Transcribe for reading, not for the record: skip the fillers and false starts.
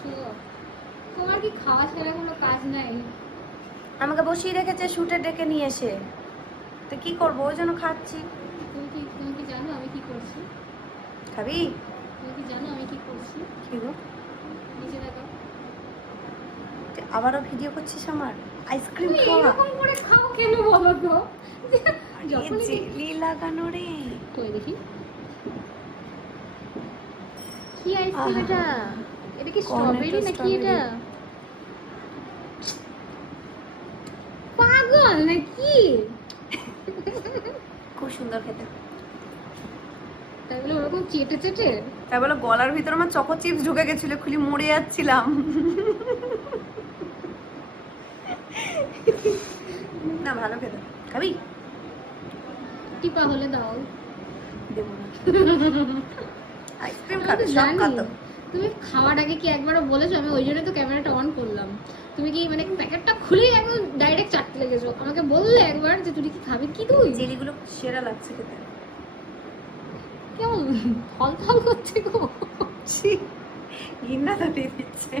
করছো? তোমার কি খাওয়া ছাড়া কোনো কাজ নাই? আমাকে বসিয়ে রেখেছে শুটে ডেকে নিয়ে এসে, তো কি করবো, ওই জন্য খাচ্ছি। তুমি কি জানো আমি কি করছি? খাবি? তুমি কি জানো আমি কি করছি? কি গো, নিচে দেখো। তুই আবারও ভিডিও করছিস আমার আইসক্রিম তুমি খাওয়া? এরকম করে খাও কেন বলো তো? আরে যখনই জেলি লাগানো রে। কই দেখি কি আইসক্রিম আহা, এটা? এটা কি কর্নেটো স্ট্রবেরি নাকি এটা? স্ট্রবেরি। পাগল নাকি? খুব সুন্দর খেতে। তাই বলে ওরকম চেটে চেটে? তাই বলে গলার ভিতরে আমার চকো চিপস ঢুকে গেছিল, খুলি মরে যাচ্ছিলাম। না ভালো খেতে। খাবি? টিপা হলে দাও। দেবো না। আইসক্রিম আমি খাবে তো সব জানি খাতো। তুমি খাওয়ার আগে কি একবারও বলেছো? আমি ওই জন্য তো ক্যামেরাটা অন করলাম। তুমি কি মানে প্যাকেটটা খুলেই একদম ডাইরেক্ট চাটতে লেগেছো? আমাকে বললে একবার যে তুই কি খাবি কি তুই? জেলিগুলো সেরা লাগছে খেতে। কেমন ফল ফল করছে গো? ছি, ঘৃণা তো দিয়ে দিচ্ছে।